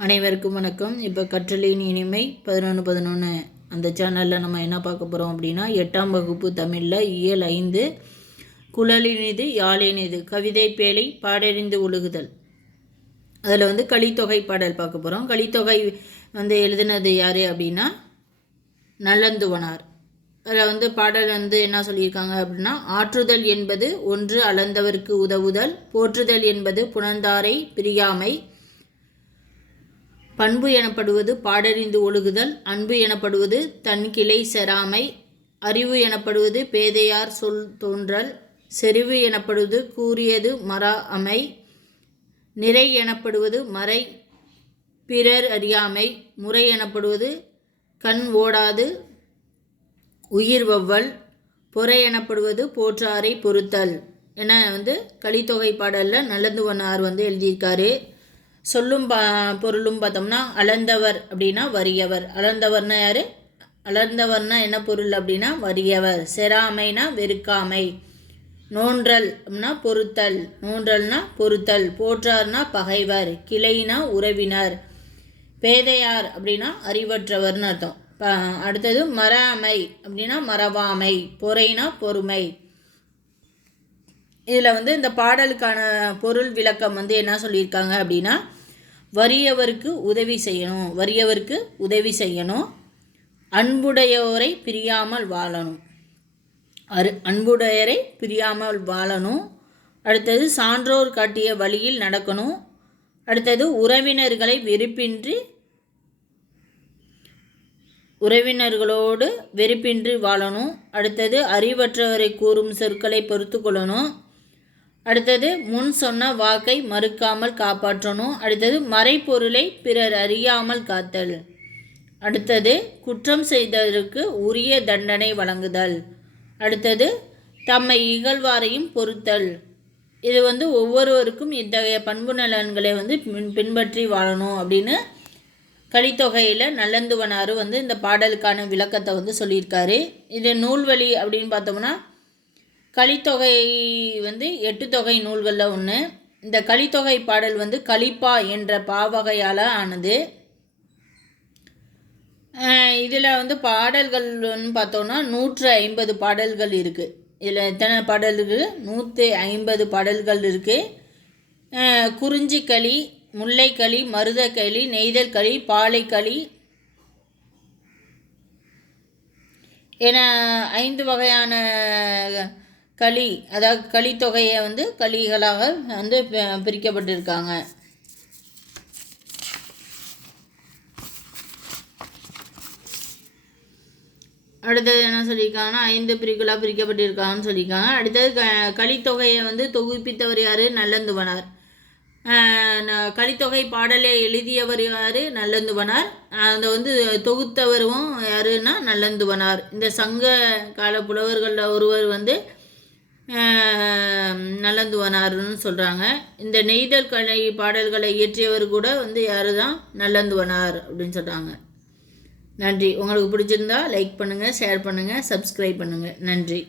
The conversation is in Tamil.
அனைவருக்கும் வணக்கம். இப்போ கற்றலின் இனிமை பதினொன்று பதினொன்று அந்த சேனலில் நம்ம என்ன பார்க்க போகிறோம் அப்படின்னா எட்டாம் வகுப்பு தமிழில் இயல் ஐந்து குழலினிது யாழினிது கவிதை பேழை பாடறிந்து ஒழுகுதல். அதில் வந்து கலித்தொகை பாடல் பார்க்க போகிறோம் கலித்தொகை வந்து எழுதினது யார் அப்படின்னா நல்லந்துவனார் அதில் வந்து பாடல் வந்து என்ன சொல்லியிருக்காங்க அப்படின்னா ஆற்றுதல் என்பது ஒன்று அளந்தவர்க்கு உதவுதல் போற்றுதல் என்பது புணர்ந்தாரை பிரியாமை பண்பு எனப்படுவது பாடறிந்து ஒழுகுதல் அன்பு எனப்படுவது தன் கிளை செராமை அறிவு எனப்படுவது பேதையார் சொல் தோன்றல் செறிவு எனப்படுவது கூறியது மரா அமை நிறை எனப்படுவது மறை பிறர் அறியாமை முறை எனப்படுவது கண் ஓடாது உயிர் வவ்வல் பொறை எனப்படுவது போற்றாரை பொறுத்தல். என வந்து கலித்தொகை பாடலில் நல்லந்துவனார் வந்து எழுதியிருக்காரு. சொல்லும் பா பொருளும் பார்த்தோம்னா அளந்தவர் அப்படின்னா வறியவர். அளந்தவர்னா யார்? அளந்தவர்னா என்ன பொருள் அப்படின்னா வறியவர். செராமைனா வெறுக்காமை. நோன்றல் அப்படின்னா பொருத்தல் நோன்றல்னா பொருத்தல் போற்றார்னா பகைவர். கிளைனா உறவினர். பேதையார் அப்படின்னா அறிவற்றவர்னு அர்த்தம். அடுத்தது மறாமை அப்படின்னா மறவாமை. பொறைனா பொறுமை. இதில் வந்து இந்த பாடலுக்கான பொருள் விளக்கம் வந்து என்ன சொல்லியிருக்காங்க அப்படின்னா வறியவருக்கு உதவி செய்யணும் வறியவருக்கு உதவி செய்யணும் அன்புடையோரை பிரியாமல் வாழணும் அரு அன்புடையரை பிரியாமல் வாழணும் அடுத்தது சான்றோர் காட்டிய வழியில் நடக்கணும் அடுத்தது உறவினர்களை வெறுப்பின்றி உறவினர்களோடு வெறுப்பின்றி வாழணும் அடுத்தது அறிவற்றவரை கூறும் சொற்களை பொறுத்து கொள்ளணும் அடுத்தது முன் சொன்ன வாக்கை மறுக்காமல் காப்பாற்றணும் அடுத்தது மறைப்பொருளை பிறர் அறியாமல் காத்தல். அடுத்தது குற்றம் செய்ததற்கு உரிய தண்டனை வழங்குதல். அடுத்தது தம்மை இகழ்வாரையும் பொறுத்தல். இது வந்து ஒவ்வொருவருக்கும் இத்தகைய பண்பு நலன்களை வந்து பின்பற்றி வாழணும் அப்படின்னு கலித்தொகையில் நல்லந்துவனார் வந்து இந்த பாடலுக்கான விளக்கத்தை வந்து சொல்லியிருக்காரு. இது நூல்வழி அப்படின்னு பார்த்தோம்னா கலித்தொகை வந்து எட்டு தொகை நூல்களில் ஒன்று இந்த கலித்தொகை பாடல் வந்து கலிப்பா என்ற பாவகையால் ஆனது. இதில் வந்து பாடல்கள்னு பார்த்தோன்னா நூற்று ஐம்பது பாடல்கள் இருக்குது இதில் எத்தனை பாடல்கள் நூற்றி ஐம்பது பாடல்கள் இருக்குது குறிஞ்சிக்களி முல்லைக்களி மருதக்களி நெய்தல் களி பாலைக்களி என ஐந்து வகையான களி அதாவது களித்தொகையை வந்து களிகளாக வந்து பிரிக்கப்பட்டிருக்காங்க. அடுத்தது என்ன சொல்லியிருக்காங்கன்னா ஐந்து பிரிவுகளாக பிரிக்கப்பட்டிருக்காங்கன்னு சொல்லியிருக்காங்க. அடுத்தது க களித்தொகையை வந்து தொகுப்பித்தவர் யார்? நல்லந்துவனார். கலித்தொகை பாடலை எழுதியவர் யார்? நல்லந்துவனார். அதை வந்து தொகுத்தவரும் யாருன்னா நல்லந்துவனார். இந்த சங்க கால புலவர்களில் ஒருவர் வந்து நல்லந்துவனார்னு சொல்கிறாங்க இந்த நெய்தல் கலை பாடல்களை இயற்றியவர் கூட வந்து யார் தான் நல்லந்துவனார் அப்படின்னு சொல்கிறாங்க நன்றி. உங்களுக்கு பிடிச்சிருந்தா லைக் பண்ணுங்கள் ஷேர் பண்ணுங்கள் சப்ஸ்கிரைப் பண்ணுங்கள் நன்றி.